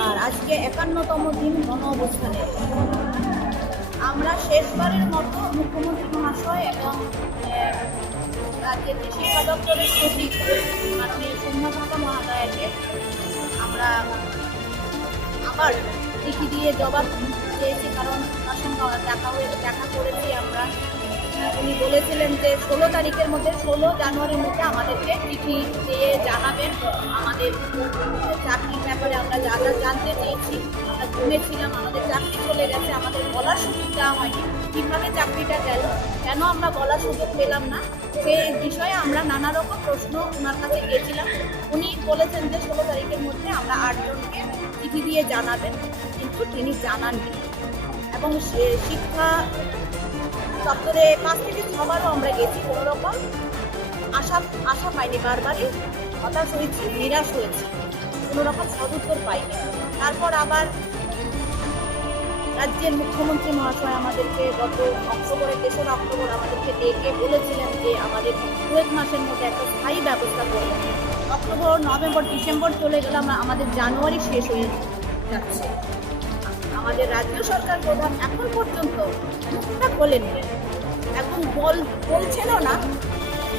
আর আজকে 51তম দিন গণ অবস্থানে আমরা শেষবারের মতো মুখ্যমন্ত্রী মহাশয় এবং রাজ্যের যে শিক্ষা দপ্তরের সচিব মাননীয় সৌম্যকান্ত মহাশয়কে আমরা আবার চিঠি দিয়ে জবাব চেয়েছি, কারণ তার সঙ্গে দেখা করেছি আমরা। উনি বলেছিলেন যে 16 তারিখের মধ্যে 16 জানুয়ারির মধ্যে আমাদেরকে চিঠি দিয়ে জানাবেন আমাদের চাকরির ব্যাপারে। আমরা যা যা জানতে চেয়েছি, আমরা ঘুমেছিলাম, আমাদের চাকরি চলে গেছে, আমাদের বলার সুযোগ দেওয়া হয়নি। কীভাবে চাকরিটা গেল, কেন আমরা বলার সুযোগ পেলাম না, সেই বিষয়ে আমরা নানা রকম প্রশ্ন ওনার কাছে গিয়েছিলাম। উনি বলেছেন যে 16 তারিখের মধ্যে আমরা 8 জনকে চিঠি দিয়ে জানাবেন, কিন্তু তিনি জানাননি। এবং শিক্ষা দপ্তরে 5 থেকে 6 বারও আমরা গেছি, কোনো রকম আশা পাইনি, বারবারই হতাশ হয়েছি, নিরাশ হয়েছি, কোনো রকম সদুত্তর পাইনি। তারপর আবার রাজ্যের মুখ্যমন্ত্রী মহাশয় আমাদেরকে গত অক্টোবরের 3রা অক্টোবর আমাদেরকে ডেকে বলেছিলেন যে আমাদের 2 মাসের মধ্যে একটা স্থায়ী ব্যবস্থা করবেন। অক্টোবর, নভেম্বর, ডিসেম্বর চলে গেলাম, আমাদের জানুয়ারি শেষ হয়ে যাচ্ছে। আমাদের রাজ্য সরকার প্রধান এখন পর্যন্ত মুখটা খোলেননি, এখন বলছেনও না।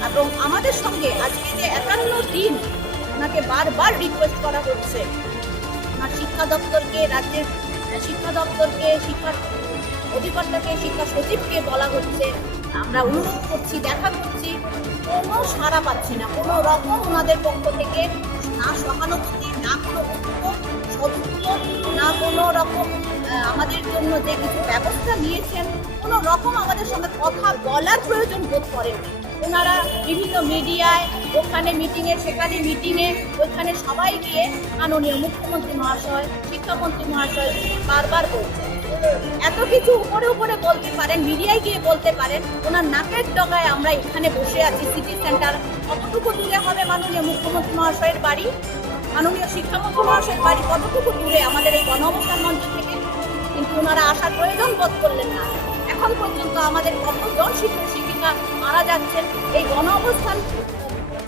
এবং আমাদের সঙ্গে আজকে যে 51 দিন ওনাকে বারবার রিকোয়েস্ট করা হচ্ছে, আমার শিক্ষা দপ্তরকে, রাজ্যের শিক্ষা দপ্তরকে, শিক্ষা অধিকর্তাকে, শিক্ষা সচিবকে বলা হচ্ছে, আমরা অনুরোধ করছি, দেখা করছি, কোনো সাড়া পাচ্ছি না। কোনো রকম ওনাদের পক্ষ থেকে না সহানুভূতি, না কোনো উত্তর, সদুত্তর, না কোনো রকম আমাদের জন্য যে কিছু ব্যবস্থা নিয়েছেন, কোনো রকম আমাদের সঙ্গে কথা বলার প্রয়োজন বোধ করেননি। ওনারা বিভিন্ন মিডিয়ায়, ওখানে মিটিংয়ে, সেখানে মিটিংয়ে, ওইখানে সবাই গিয়ে মাননীয় মুখ্যমন্ত্রী মহাশয়, শিক্ষামন্ত্রী মহাশয় বারবার বলছেন। এত কিছু উপরে উপরে বলতে পারেন, মিডিয়ায় গিয়ে বলতে পারেন, ওনার নাকের ডগায় আমরা এখানে বসে আছি সিটি সেন্টার। কতটুকু দূরে হবে মাননীয় মুখ্যমন্ত্রী মহাশয়ের বাড়ি, মাননীয় শিক্ষামন্ত্রী মহাশয়ের বাড়ি কতটুকু দূরে আমাদের এই গণ অবস্থান মঞ্চ থেকে? কিন্তু ওনারা আসার প্রয়োজন বোধ করলেন না। এখন পর্যন্ত আমাদের কতজন শিক্ষক শিক্ষিকা মারা যাচ্ছেন, এই গণ অবস্থান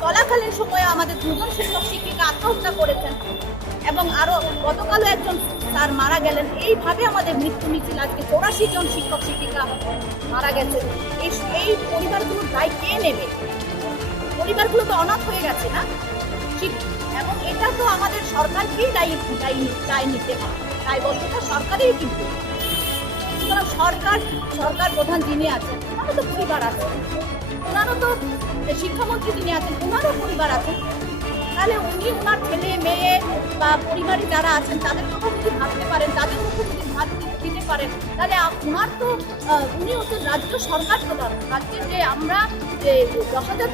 চলাকালীন সময়ে আমাদের 2 জন শিক্ষক শিক্ষিকা আত্মহত্যা করেছেন, এবং আরও গতকালও একজন স্যার মারা গেলেন। এইভাবে আমাদের মৃত্যু মিছিল, আজকে 84 জন শিক্ষক শিক্ষিকা মারা গেছেন। এই পরিবারগুলোর দায় কে নেবে? পরিবারগুলো তো অনাথ হয়ে গেছে না, এবং এটা তো আমাদের সরকারকেই দায় নিতে হবে, দায়বদ্ধতা সরকারেরই। কিন্তু সুতরাং সরকার প্রধান যিনি আছেন, ওনারও তো পরিবার আছে, ওনারও তো শিক্ষামন্ত্রী যিনি আছেন, ওনারও পরিবার আছে। তাহলে উনি ওনার ছেলে মেয়ে বা পরিবারে যারা আছেন তাদের কথা যদি ভাবতে পারেন, তাদের মুখে যদি ভাত দিতে পারেন, তাহলে ওনার তো উনিও তো রাজ্য সরকার প্রধান। রাজ্যের যে আমরা যে 10,000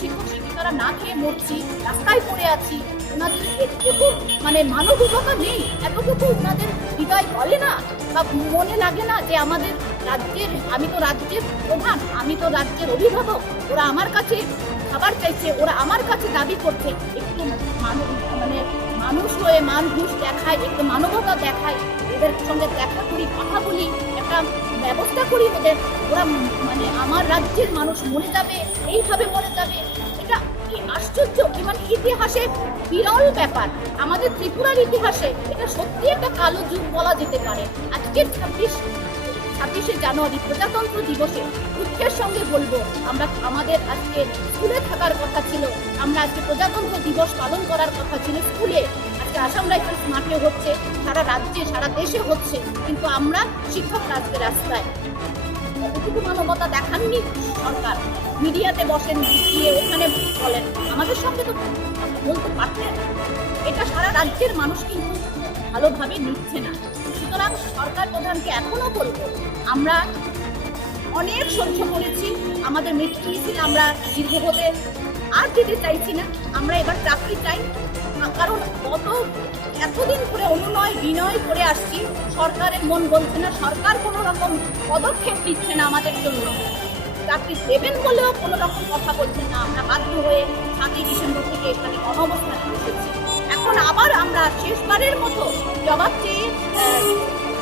শিক্ষক শিক্ষিকারা না খেয়ে মরছি, রাস্তায় পড়ে আছি, ওনাদের এতটুকু মানবিকতা নেই, এতটুকু ওনাদের হৃদয় বলে না বা মনে লাগে না যে আমাদের রাজ্যের, আমি তো রাজ্যের প্রধান, আমি তো রাজ্যের অভিভাবক, ওরা আমার কাছে খাবার চাইছে, ওরা আমার কাছে দাবি করছে, একটু মানুষ হয়ে মানুষ দেখায়, একটু মানবতা দেখায়, ওদের সঙ্গে দেখা করি, কথা বলি, একটা ব্যবস্থা করি ওদের। ওরা আমার রাজ্যের মানুষ মরে যাবে, এইভাবে মরে যাবে, এটা আশ্চর্য। ইতিহাসে বিরল ব্যাপার, আমাদের ত্রিপুরার ইতিহাসে এটা সত্যি একটা কালো যুগ বলা যেতে পারে। আজকের 26শে জানুয়ারি প্রজাতন্ত্র দিবসে দুঃখের সঙ্গে বলবো, আমাদের আজকে স্কুলে থাকার কথা ছিল, আমরা আজকে প্রজাতন্ত্র দিবস পালন করার কথা ছিল স্কুলে। আজকে আসাম রাইফেলস মাঠে হচ্ছে, সারা রাজ্যে, সারা দেশে হচ্ছে, কিন্তু আমরা শিক্ষকরা আজকে রাস্তায়। কতটুকু মানবতা দেখাননি সরকার? মিডিয়াতে বসেন, গিয়ে ওখানে বলেন, আমাদের সঙ্গে তো বলতে পারতেন। এটা সারা রাজ্যের মানুষ কিন্তু ভালোভাবে নিচ্ছে না। সুতরাং সরকার প্রধানকে এখনো বলবো, আমরা অনেক সহ্য করেছি, আমাদের মৃত্যু মিছিল আমরা দীর্ঘ হতে আর দিতে চাইছি না। আমরা এবার চাকরি চাই, কারণ গত এতদিন ধরে অনুনয় বিনয় করে আসছি, সরকারের মন বলছে না, সরকার কোনো রকম পদক্ষেপ নিচ্ছে না আমাদের জন্য। চাকরি দেবেন বলেও কোনো রকম কথা বলছেন না। আমরা বাধ্য হয়ে 7ই ডিসেম্বর থেকে এখানে অনবস্থানে বসেছি। এখন আবার আমরা শেষবারের মতো জবাব চেয়ে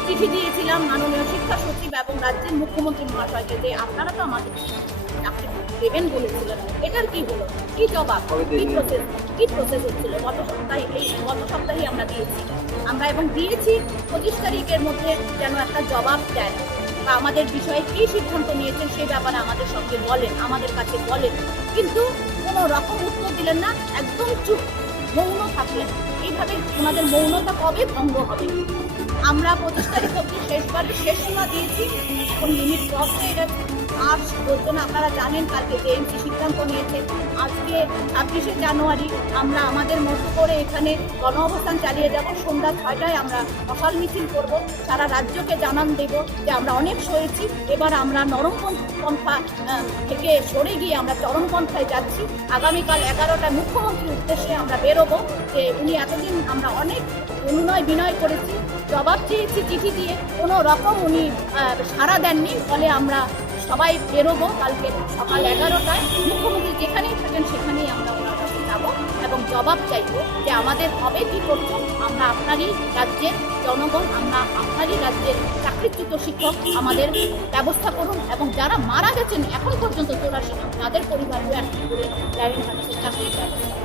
চিঠি দিয়েছিলাম মাননীয় শিক্ষা সচিব এবং রাজ্যের মুখ্যমন্ত্রী মহাশয়কে যে আপনারা তো আমাদের চাকরি দেবেন বলেছিলেন, এটার কি হলো, কি জবাব, কি প্রসেস হচ্ছিল। গত সপ্তাহে আমরা দিয়েছি, এবং দিয়েছি 25 তারিখের মধ্যে যেন একটা জবাব দেন বা আমাদের বিষয়ে কি সিদ্ধান্ত নিয়েছেন সেই ব্যাপারে আমাদের সঙ্গে বলেন, আমাদের কাছে বলেন। কিন্তু কোনো রকম উত্তর দিলেন না, একদম চুপ, মৌন থাকলেন। এইভাবে ওনাদের মৌনতা কবে ভঙ্গ হবে? আমরা 25 তারিখ অব্দি শেষবারের শেষ সীমা দিয়েছি, এখন লিমিট ক্রস হয়ে গেছে। আর বলছেন আপনারা জানেন কালকে জেএমসি সিদ্ধান্ত নিয়েছে, আজকে 26শে জানুয়ারি আমরা আমাদের মতো করে এখানে গণ অবস্থান চালিয়ে যাব। সন্ধ্যা 6টায় আমরা মশাল মিছিল করব, সারা রাজ্যকে জানান দেব যে আমরা অনেক সয়েছি, এবার আমরা নরমপন্থা থেকে সরে গিয়ে আমরা চরমপন্থায় যাচ্ছি। আগামীকাল 11টায় মুখ্যমন্ত্রীর উদ্দেশ্যে আমরা বেরোবো যে উনি এতদিন আমরা অনেক অনুনয় বিনয় করেছি, জবাব চেয়েছি চিঠি দিয়ে, কোনো রকম উনি সাড়া দেননি। ফলে আমরা সবাই বেরোবো কালকে সকাল 11টায়। মুখ্যমন্ত্রী যেখানেই থাকেন সেখানেই আমরা ওনার কাছে যাবো এবং জবাব চাইবো যে আমাদের হবে কি করছেন। আমরা আপনারই রাজ্যের জনগণ, আমরা আপনারই রাজ্যের চাকরিচ্যুত শিক্ষক, আমাদের ব্যবস্থা করুন এবং যারা মারা গেছেন এখন পর্যন্ত 84 জন, তাদের পরিবারকে একটা করে ড্রাইভিং লাইসেন্সের চাকরির ব্যবস্থা